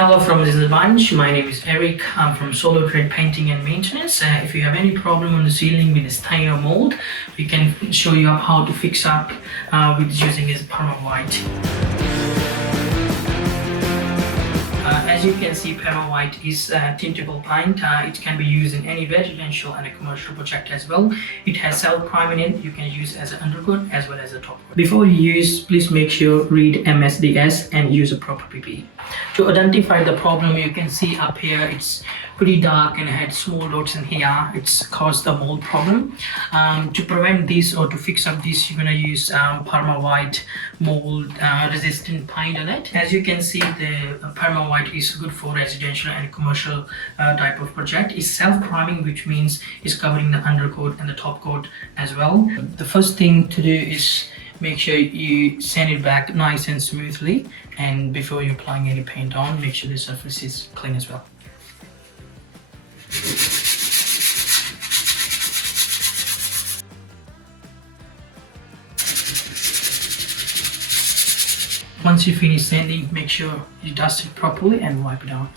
Hello from Zinsser Bunch. My name is Eric. I'm from Solo Trade Painting and Maintenance. If you have any problem on the ceiling with the stain or mold, we can show you how to fix up with using Zinsser Perma White. As you can see, Perma White is a tintable paint. It can be used in any residential and a commercial project as well. It has self-prime in it. You can use as an undercoat as well as a top coat. Before you use, please make sure read MSDS and use a proper PPE. To identify the problem, you can see up here it's pretty dark and had small dots in here. It's caused the mold problem. To prevent this or to fix up this, you're gonna use Perma White mold resistant paint on it. As you can see, the Perma White is good for residential and commercial type of project. It's self-priming, which means it's covering the undercoat and the top coat as well. The first thing to do is make sure you sand it back nice and smoothly, and before you're applying any paint on, make sure the surface is clean as well. Once you finish sanding, make sure you dust it properly and wipe it out.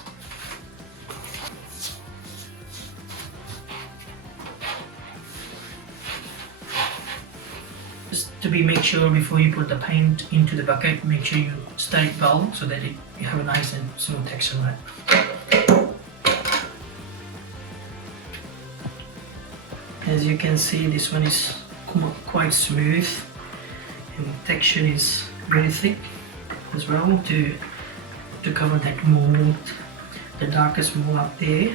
Just to make sure before you put the paint into the bucket, make sure you stir it well so that you have a nice and smooth texture on it. As you can see, this one is quite smooth and the texture is very thick as well to cover that mold, the darkest mold up there.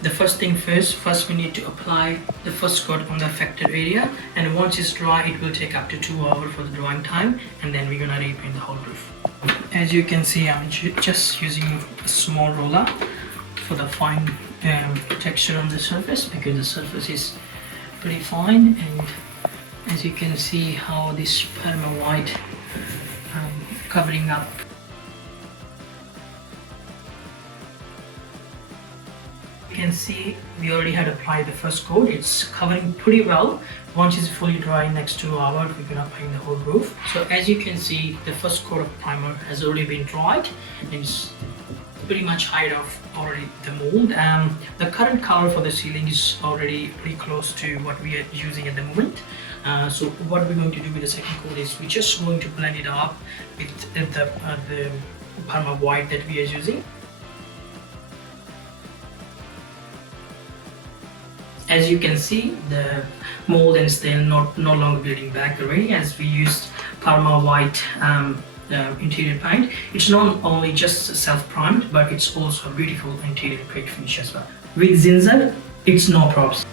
The first thing first we need to apply the first coat on the affected area, and once it's dry it will take up to 2 hours for the drying time, and then we're gonna repaint the whole roof. As you can see, I'm just using a small roller for the fine texture on the surface, because the surface is pretty fine. And as you can see how this Perma White covering up. You can see we already had applied the first coat. It's covering pretty well. Once it's fully dry, next 2 hours we're gonna paint the whole roof. So as you can see, the first coat of primer has already been dried. It's pretty much hide off already the mold. The current color for the ceiling is already pretty close to what we are using at the moment. So what we're going to do with the second coat is we're just going to blend it up with the Perma White that we are using. As you can see, the mold and stain no longer bleeding back already, as we used Perma White interior paint. It's not only just self-primed, but it's also a beautiful interior paint finish as well. With Zinsser, it's no props.